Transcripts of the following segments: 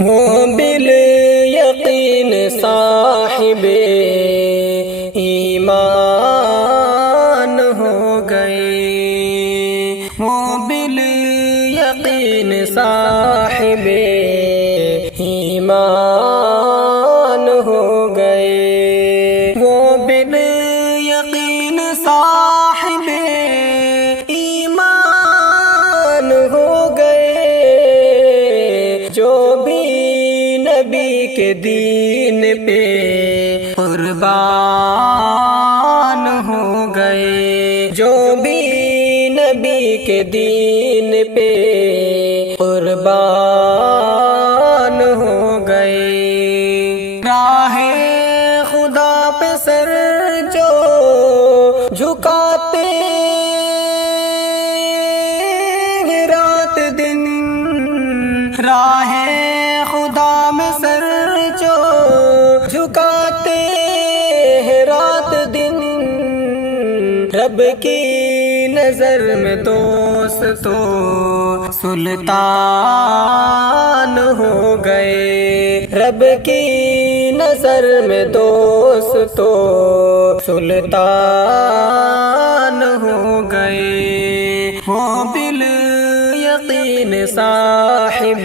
وہ بالیقین صاحب ایمان ہو گئے، وہ بالیقین صاحب ایمان ہو گئے، وہ بالیقین صاحب ایمان ہو گئے، جو بھی نبی کے دین پہ قربان ہو گئے، جو بھی نبی کے دین پہ قربان ہو گئے، راہ خدا پہ سر جو جھکاتے رات دن، راہ خدا میں سر جو جھکاتے ہیں رات دن، رب کی نظر میں دوست تو سلطان ہو گئے، رب کی نظر میں دوست تو سلطان ہو گئے، وہ بالیقین صاحب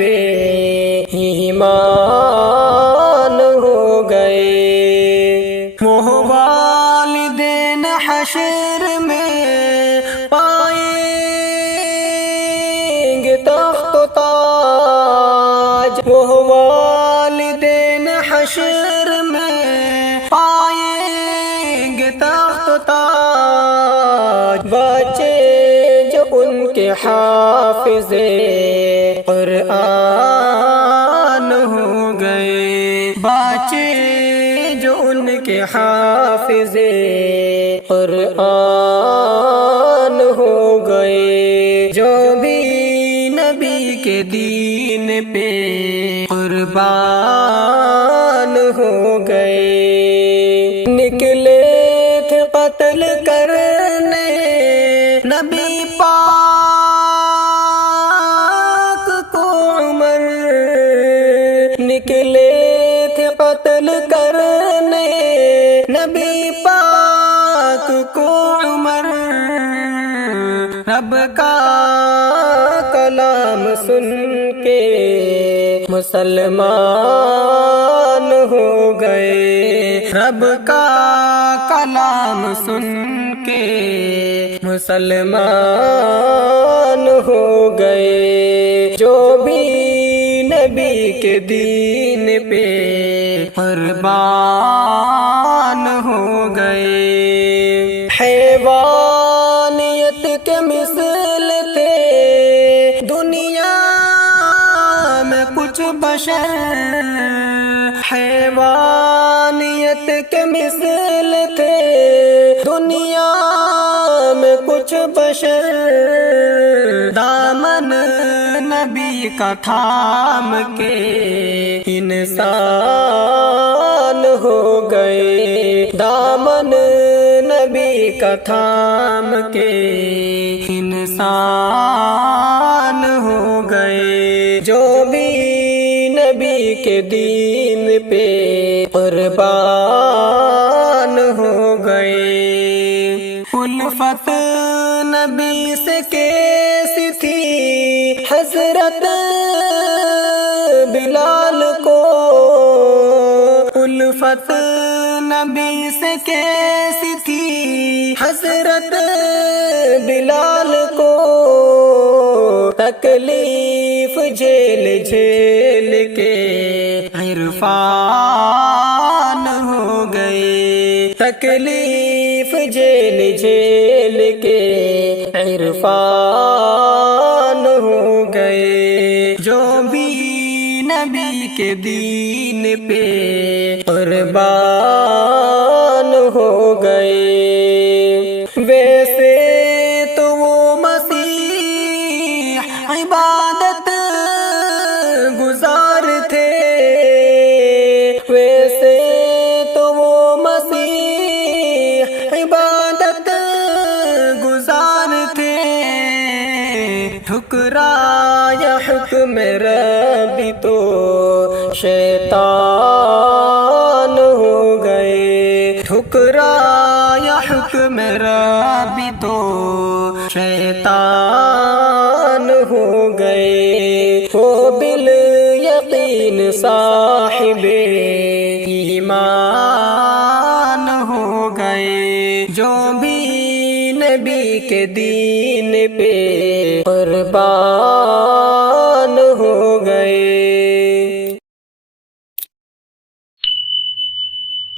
ایمان ہو گئے، وہ والدین حشر میں پائیں گے تخت و تاج، وہ والدین حشر میں پائیں گے تخت و تاج، بچے جو ان کے حافظ قرآن ہو گئے، بچے جو ان کے حافظ قرآن ہو گئے، جو بھی نبی کے دین پہ قربان ہو گئے، نکلے تھے قتل کرنے نبی پاک کو عمر، نکلے تھے قتل کرنے نبی پاک کو عمر، رب کا کلام سن کے مسلمان ہو گئے، رب کا کلام سن کے مسلمان ہو گئے، جو بھی نبی کے دین پہ قربان ہو گئے، حیوانیت کے مثل تھے دنیا میں کچھ بشر، حیوانیت کے مثل تھے دنیا میں کچھ بشر، دامن نبی کا تھام کے انسان ہو گئے، دامن نبی کا تھام کے انسان ہو گئے، جو بھی نبی کے دین پہ قربان ہو گئے، الفت نبی سے کیسی تھی حضرت بلال کو، الفت نبی سے کیسی تھی حضرت بلال کو، تکلیف جھیل جھیل کے عرفان ہو گئے، تکلیف جھیل جھیل کے عرفان ہو گئے، جو بھی نبی کے دین پہ قربان ہو گئے، ویسے تو وہ مسیح عبادت گزار تھے، ویسے تو وہ مسیح عبادت گزار تھے، ٹھکرایا حکم ربی تو شیطان ہو گئے، ٹھکرایا حکم ربی تو شیطان ہو گئے، وہ بالیقین صاحب ایمان ہو گئے، جو بھی نبی کے دین پہ قربان